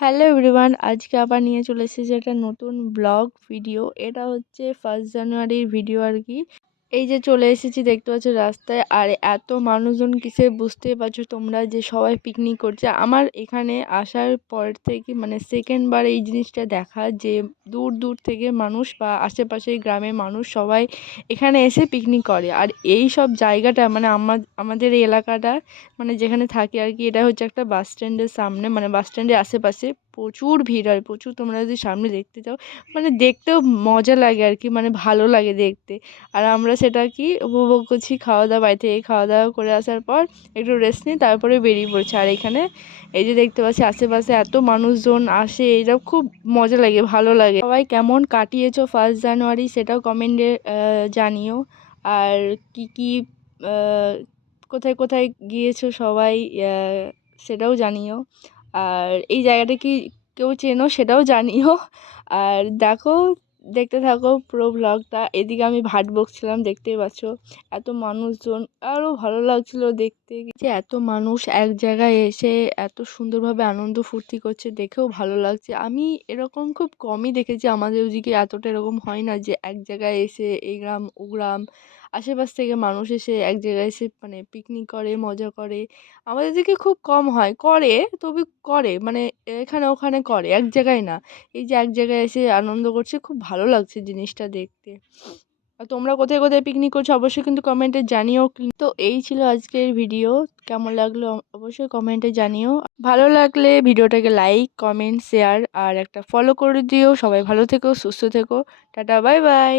Hello everyone, আজকে আবার নিয়ে চলে এসেছি একটা নতুন ব্লগ ভিডিও। এটা হচ্ছে 1 জানুয়ারির ভিডিও আর কি। এই যে চলে এসেছি, দেখতে পাচ্ছ রাস্তায়, আর এত মানুষজন কিসে বুঝতেই পারছো তোমরা যে সবাই পিকনিক করছে। আমার এখানে আসার পর থেকে মানে সেকেন্ড বার এই জিনিসটা দেখা, যে দূর দূর থেকে মানুষ বা আশেপাশের গ্রামের মানুষ সবাই এখানে এসে পিকনিক করে। আর এই সব জায়গাটা মানে আমাদের এই এলাকাটা মানে যেখানে থাকি আর কি, এটা হচ্ছে একটা বাস স্ট্যান্ডের সামনে, মানে বাস স্ট্যান্ডের আশেপাশে প্রচুর ভিড় হয়, প্রচুর। তোমরা যদি সামনে দেখতে যাও মানে দেখতেও মজা লাগে আর কি, মানে ভালো লাগে দেখতে। আর আমরা সেটা কি উপভোগ করছি, খাওয়া দাওয়া বাড়ি থেকে খাওয়া দাওয়া করে আসার পর একটু রেস্ট নিই, তারপরে বেরিয়ে পড়ছি। আর এখানে এই যে দেখতে পাচ্ছি আশেপাশে এত মানুষজন আসে, এটা খুব মজা লাগে, ভালো লাগে। সবাই কেমন কাটিয়েছো 1 জানুয়ারি সেটাও কমেন্টে জানিও। আর কি কি কোথায় কোথায় গিয়েছো সবাই সেটাও জানিও। আর এই জায়গাটা কি কেউ চেনো সেটাও জানিও। আর দেখো, দেখতে থাকো পুরো ব্লগটা। এদিকে আমি ভাট বকছিলাম, দেখতেই পাচ্ছ এত মানুষজন, আরও ভালো লাগছিল দেখতে যে এত মানুষ এক জায়গায় এসে এত সুন্দরভাবে আনন্দ ফুর্তি করছে, দেখেও ভালো লাগছে। আমি এরকম খুব কমই দেখেছি, আমাদের ওদিকে এতটা এরকম হয় না যে এক জায়গায় এসে এই গ্রাম ও গ্রাম আশেপাশ থেকে মানুষ এসে এক জায়গায় এসে মানে পিকনিক করে, মজা করে। আমাদের দিকে খুব কম হয়, করে তবে করে মানে এখানে ওখানে করে, এক জায়গায় না। এই যে এক জায়গায় এসে আনন্দ করছে, খুব ভালো লাগছে জিনিসটা দেখতে। আর তোমরা কোথায় কোথায় পিকনিক করছো অবশ্যই কিন্তু কমেন্টে জানিও। তো এই ছিল আজকের ভিডিও, কেমন লাগলো অবশ্যই কমেন্টে জানিও। ভালো লাগলে ভিডিওটাকে লাইক, কমেন্ট, শেয়ার আর একটা ফলো করে দিও। সবাই ভালো থেকো, সুস্থ থেকো। Tata, bye bye.